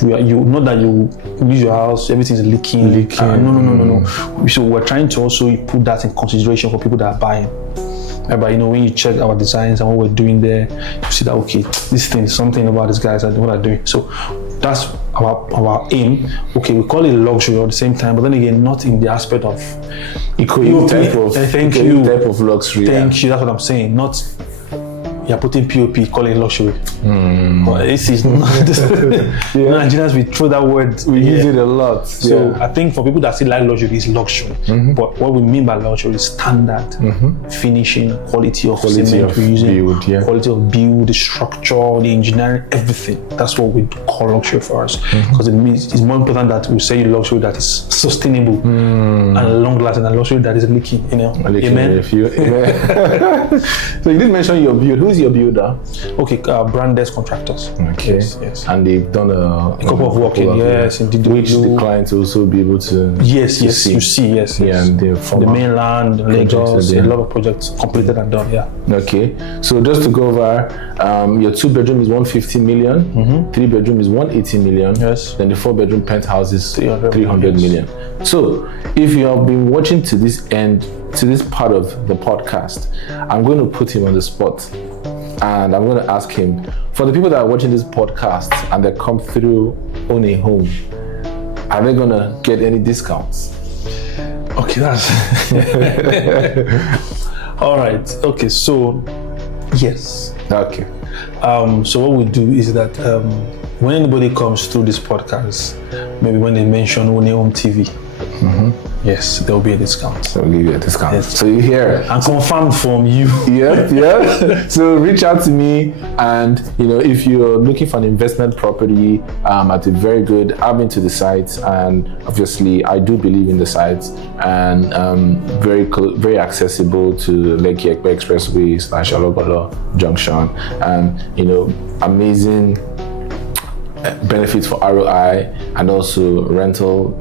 You know that you use your house, everything's leaking. No. So we're trying to also put that in consideration for people that are buying. But when you check our designs and what we're doing there, you see that okay, this thing, something about these guys and what they're doing. So that's our aim. Okay, we call it luxury at the same time, but then again, not in the aspect of type of luxury. Thank you. That's what I'm saying. Not you're putting POP, calling it luxury. But this is not. Nigerians, we throw that word. We use it a lot. So I think for people that still like luxury, it's luxury. But what we mean by luxury is standard, finishing, quality of cement we're using, quality of build, the structure, the engineering, everything. That's what we call luxury for us. Because it means it's more important that we say luxury that is sustainable and long lasting than luxury that is leaking. Amen. So you did mention your build. Who's your builder? Okay, branded contractors. Okay. Yes. And they've done a couple of work. Yes, indeed. Which the clients also be able to. Yes. You see. Yes. Yeah, and the mainland, Lagos, a lot of projects completed and done. Yeah. Okay. So just to go over, your 2-bedroom is 150 million. 3-bedroom is 180 million. Yes. Then the 4-bedroom penthouse is 300 yes. million. So if you have been watching to this end, to this part of the podcast, I'm going to put him on the spot. And I'm going to ask him, for the people that are watching this podcast and they come through Ownahome, are they going to get any discounts? Okay, that's... All right. Okay, so, yes. Okay. So what we do is that when anybody comes through this podcast, maybe when they mention Ownahome.ng, yes, there will be a discount. They'll give you a discount. Yes. So you hear it. And confirmed from you. Yeah. So reach out to me, and if you're looking for an investment property at a very good, I've been to the site, and obviously I do believe in the site, and very accessible to Lekki Ekpe Expressway / Ologolo Junction, and amazing benefits for ROI and also rental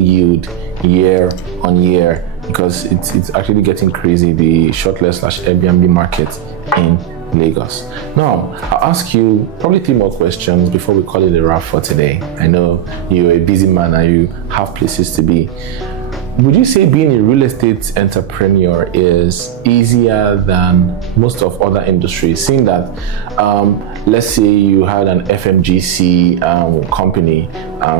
yield year on year, because it's actually getting crazy, the short-let / Airbnb market in Lagos. Now, I'll ask you probably 3 more questions before we call it a wrap for today. I know you're a busy man and you have places to be. Would you say being a real estate entrepreneur is easier than most of other industries? Seeing that, let's say you had an FMGC company,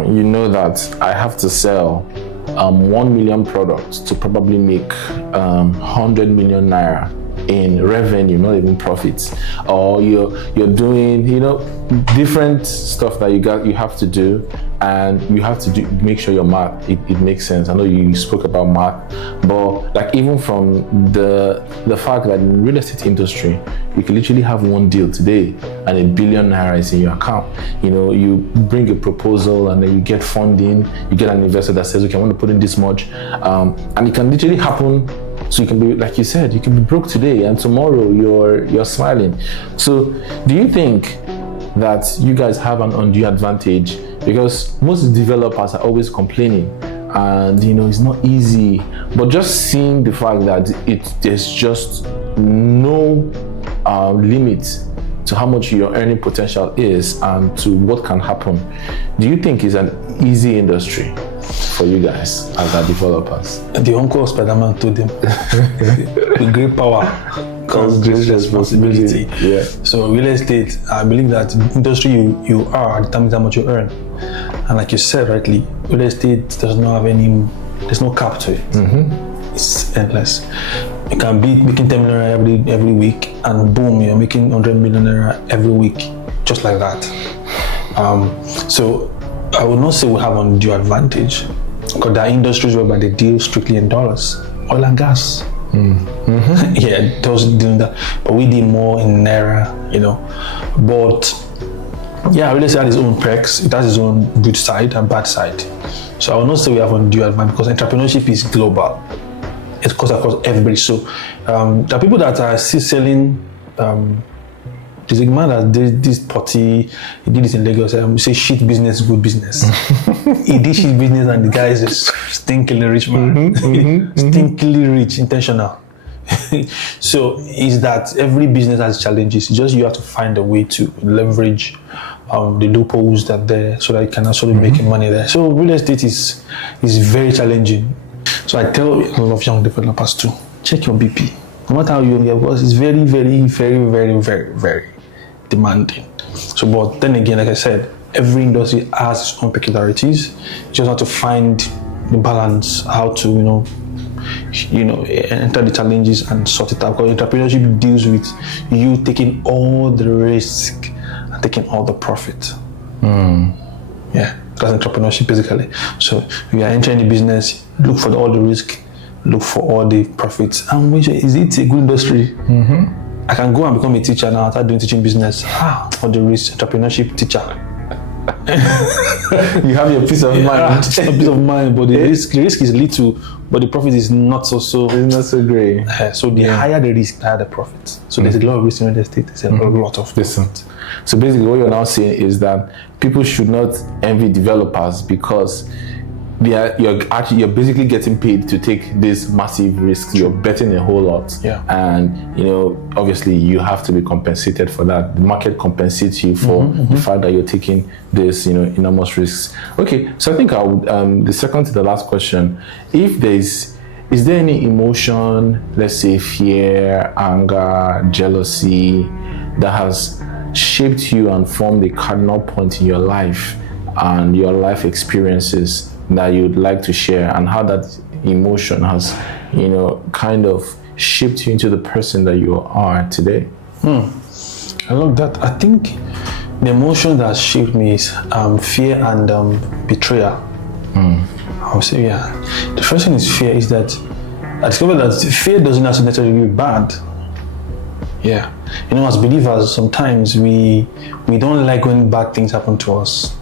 you know that I have to sell 1 million products to probably make 100 million naira in revenue, not even profits. Or you're doing different stuff that you have to do, and you have to make sure your math it makes sense. I know you spoke about math, but like even from the fact that in the real estate industry, you can literally have one deal today and 1 billion naira is in your account. You bring a proposal and then you get funding, you get an investor that says, okay, I want to put in this much, and it can literally happen. So you can be, like you said, you can be broke today and tomorrow you're smiling. So do you think that you guys have an undue advantage? Because most developers are always complaining, and it's not easy. But just seeing the fact that there's just no limit to how much your earning potential is and to what can happen, do you think it's an easy industry for you guys as our developers? The uncle of Spider-Man told him, with great power comes great responsibility. Yeah. So real estate, I believe that the industry you are determines how much you earn. And like you said rightly, real estate does not have there's no cap to it. It's endless. You can be making 10 million every week, and boom, you're making 100 million every week, just like that. So I would not say we have undue advantage, because there are industries whereby they deal strictly in dollars. Oil and gas. Yeah, those doing that, but we deal more in naira, But yeah, real estate has its own perks. It has its own good side and bad side. So I will not say we have undue advantage, because entrepreneurship is global. It goes across everybody. So there are people that are still selling. There's a man that did this potty. He did this in Lagos. We say shit business, good business. He did shit business, and the guy is a stinkily rich man. Stinkily rich, intentional. So is that every business has challenges. Just you have to find a way to leverage the loopholes that there, so that you can actually make money there. So real estate is very challenging. So I tell a lot of young developers to check your BP. No matter how young you are, because it's very, very, very, very, very, very demanding. So, but then again, like I said, every industry has its own peculiarities. You just have to find the balance, how to, enter the challenges and sort it out. Because entrepreneurship deals with you taking all the risk and taking all the profit. Yeah, that's entrepreneurship basically. So if you are entering the business, look for all the risk, look for all the profits, and which is it a good industry? I can go and become a teacher now, start doing teaching business. For the risk, entrepreneurship teacher. You have your peace of mind. Peace of mind, but the risk is little, but the profit is not so. It's not so great. So the higher the risk, the higher the profit. So there's a lot of risk in real estate. There's a lot of profit. So basically, what you're now saying is that people should not envy developers, because you're basically getting paid to take this massive risk. You're betting a whole lot, and obviously you have to be compensated for that. The market compensates you for the fact that you're taking this enormous risks. Okay, so I think I would the second to the last question, is there any emotion, let's say fear, anger, jealousy, that has shaped you and formed a cardinal point in your life and your life experiences that you'd like to share, and how that emotion has, kind of shaped you into the person that you are today? I love that. I think the emotion that shaped me is fear and betrayal. I would say, the first thing is fear. Is that I discovered that fear doesn't necessarily be bad. As believers, sometimes we don't like when bad things happen to us.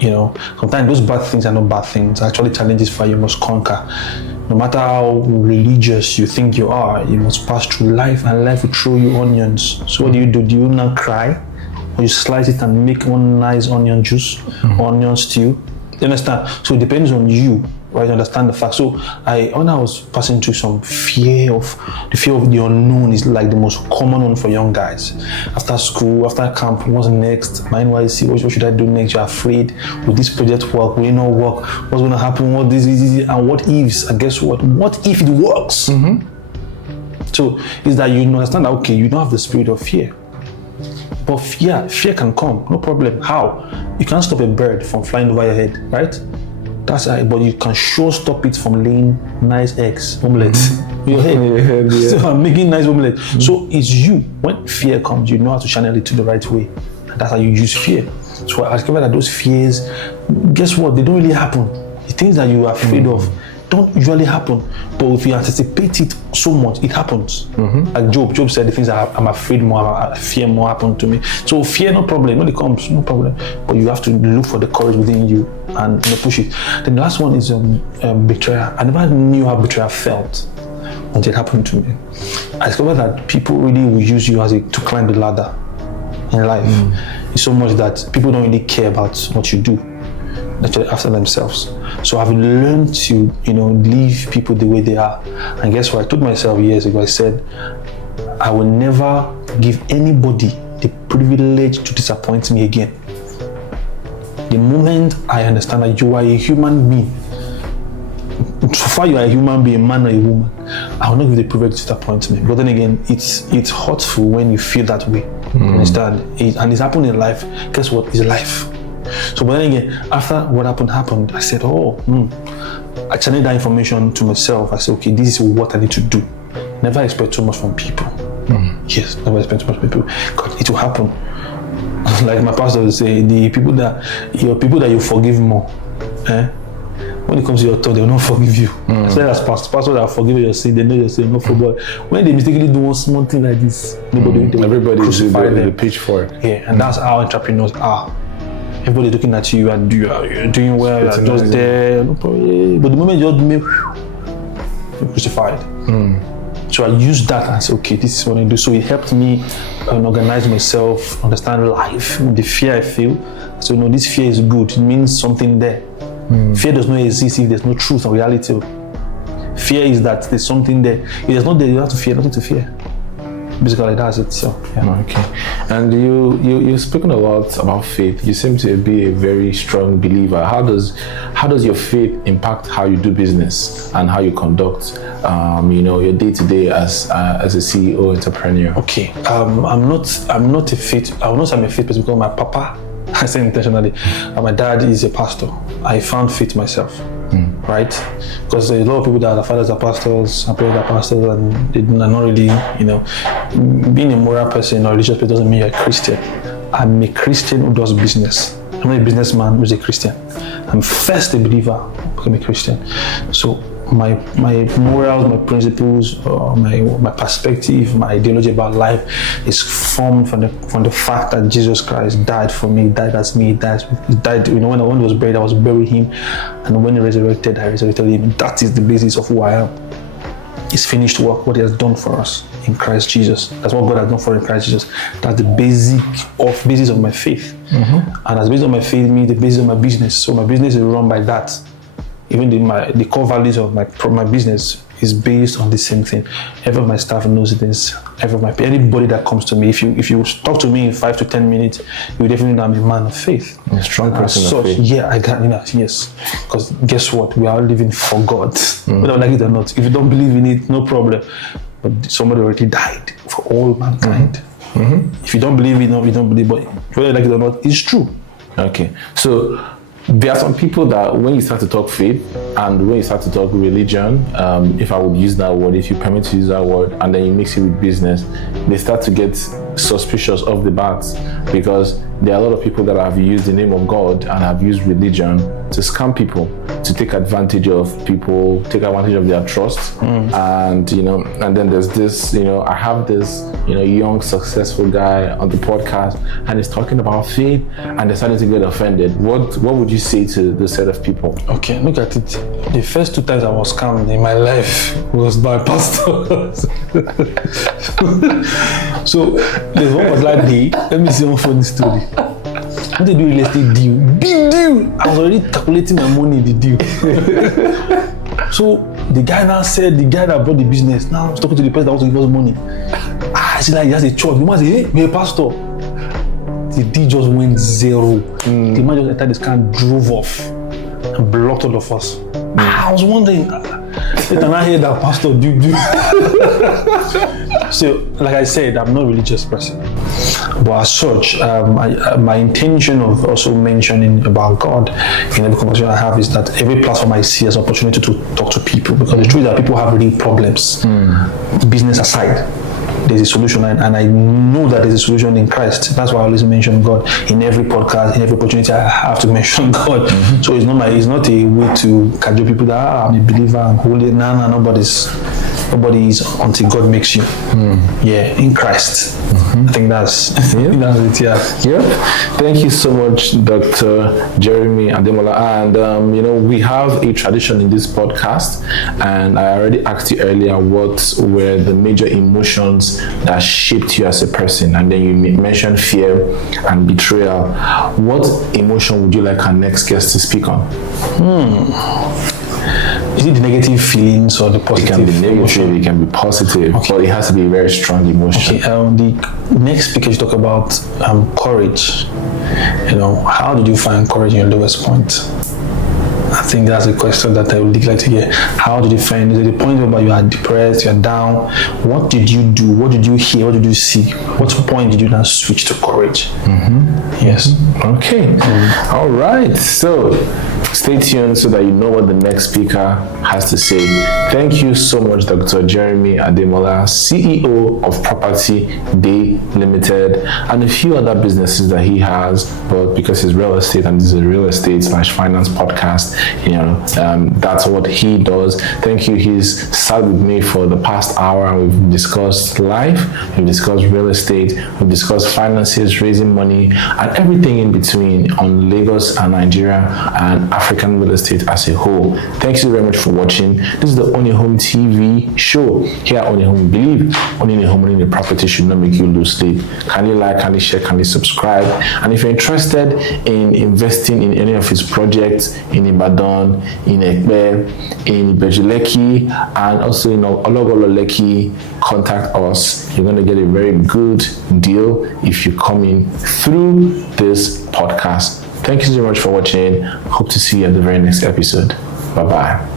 Sometimes those bad things are not bad things. Actually, challenges for you must conquer. No matter how religious you think you are, you must pass through life, and life will throw you onions. So what do? Do you not cry? Or you slice it and make one nice onion juice, onion stew? You understand? So it depends on you, right? Understand the fact. So when I was passing through some fear of the unknown is like the most common one for young guys. After school, after camp, what's next? My NYC, what should I do next? You're afraid. Will this project work? Will it not work? What's going to happen? What this is, and what ifs? And guess what? What if it works? So is that you understand that, okay, you don't have the spirit of fear. But fear can come, no problem. How? You can't stop a bird from flying over your head, right? But you can sure stop it from laying nice eggs, omelets. Your head. So I'm making nice omelets. So it's you. When fear comes, you know how to channel it to the right way. And that's how you use fear. So I discovered that those fears, guess what? They don't really happen. The things that you are afraid of don't usually happen. But if you anticipate it so much, it happens. Like Job said, the things that I'm afraid more, I fear more happen to me. So fear, no problem. When it comes, no problem. But you have to look for the courage within you and push it. Then the last one is betrayal. I never knew how betrayal felt until it happened to me. I discovered that people really will use you to climb the ladder in life. It's so much that people don't really care about what you do. Actually after themselves. So I've learned to, leave people the way they are. And guess what? I told myself years ago, I said, I will never give anybody the privilege to disappoint me again. The moment I understand that you are a human being, so far you are a human being, a man or a woman, I will not give the privilege to disappoint me. But then again, it's hurtful when you feel that way. You understand? And it's happened in life. Guess what? It's life. So, but then again, after what happened, I said, I channeled that information to myself. I said, okay, this is what I need to do. Never expect too much from people. Yes, never expect too much from people. God, it will happen. Like my pastor would say, the people that you forgive more, when it comes to your thought, they will not forgive you. So as pastor that forgive your sin, they know your sin, not for God. When they mistakenly do one small thing like this, everybody crucify them. The pitchfork. Yeah, and that's how entrepreneurs are. Everybody looking at you and you're doing well, you're just there, no problem. But the moment you're crucified. So I used that and said, okay, this is what I do. So it helped me organize myself, understand life, the fear I feel. So no, this fear is good. It means something there. Fear does not exist if there's no truth or reality. Fear is that there's something there. If there's not there, you have to fear, nothing to fear. Basically, that's it. So, yeah. Okay. And you've spoken a lot about faith. You seem to be a very strong believer. How does your faith impact how you do business and how you conduct, your day-to-day as a CEO entrepreneur? Okay. I'm not a faith. I will not say I'm a faith person because my papa, I say intentionally, my dad is a pastor. I found faith myself. Right? Because a lot of people that are fathers are pastors, and parents are pastors, and they are not really, being a moral person or religious person doesn't mean you're a Christian. I'm a Christian who does business. I'm not a businessman who's a Christian. I'm first a believer, become a Christian. So my morals, my principles, my perspective, my ideology about life is formed from the fact that Jesus Christ died for me, died as me, he died. When he was buried, I was buried him, and when he resurrected, I resurrected him. That is the basis of who I am. It's finished work, what he has done for us in Christ Jesus. That's what God has done for us in Christ Jesus. That's the basis of my faith. And as the basis of my faith means the basis of my business. So my business is run by that. Even the core values of my business is based on the same thing. Every of my staff knows this. Anybody that comes to me, if you talk to me in 5 to 10 minutes, you definitely know I'm a man of faith. A strong person of faith. Yeah, I got yes. Because guess what? We are living for God. Whether I like it or not. If you don't believe in it, no problem. But somebody already died for all mankind. If you don't believe it, no, you don't believe. But whether you like it or not, it's true. Okay, so there are some people that when you start to talk faith and when you start to talk religion, if I would use that word, if you permit to use that word, and then you mix it with business, they start to get suspicious of the bat, because there are a lot of people that have used the name of God and have used religion to scam people, to take advantage of people, take advantage of their trust. And then there's this, I have this, young successful guy on the podcast, and he's talking about faith, and they're starting to get offended. What would you say to this set of people? Okay, look at it. The first 2 times I was scammed in my life was by pastors. So there's one particular day. Let me see one funny story. When they do real estate deal, big deal. I was already calculating my money in the deal. So the guy now said, the guy that brought the business, now I was talking to the person that wants to give us money. I said, like, he has a church. The man said, hey, you're a pastor. The deal just went zero. The man just entered this car and drove off and blocked all of us. I was wondering, later I hear that pastor do. So, like I said, I'm not a religious person. But as such, my intention of also mentioning about God in every conversation I have is that every platform I see as an opportunity to talk to people, because the truth is that people have real problems, business aside. There's a solution, and I know that there's a solution in Christ. That's why I always mention God in every podcast, in every opportunity. I have to mention God. So it's not a way to cajole people that I'm a believer, I'm holy. No, nobody is until God makes you. Yeah, in Christ. I think that's it. Yeah. Thank you so much, Dr. Jeremy Ademola. And we have a tradition in this podcast, and I already asked you earlier what were the major emotions that shaped you as a person, and then you mentioned fear and betrayal. What emotion would you like our next guest to speak on? Is it the negative feelings or the positive? It can be negative, emotion? it can be positive, but it has to be a very strong emotion. Okay, the next speaker you talk about courage. How did you find courage in your lowest point? I think that's a question that I would like to hear. How did you find it? At the point where you are depressed, you're down, what did you do? What did you hear? What did you see? What point did you now switch to courage? Yes. Okay. All right. So stay tuned so that you know what the next speaker has to say. Thank you so much, Dr. Jeremy Ademola, CEO of Property Day Limited, and a few other businesses that he has. But because it's real estate and this is a real estate/finance podcast, that's what he does. Thank you. He's sat with me for the past hour, and we've discussed life, we've discussed real estate, we've discussed finances, raising money, and everything in between on Lagos and Nigeria and African real estate as a whole. Thank you very much for watching. This is the Ownahome TV show. Here at Ownahome, believe owning a home, owning a property should not make you lose sleep. Kindly like, kindly share, kindly subscribe. And if you're interested in investing in any of his projects in Ibadan, in Ekpe, in Ibejuleki, and also in Ologololeki, contact us. You're going to get a very good deal if you come in through this podcast. Thank you so much for watching. Hope to see you at the very next episode. Bye-bye.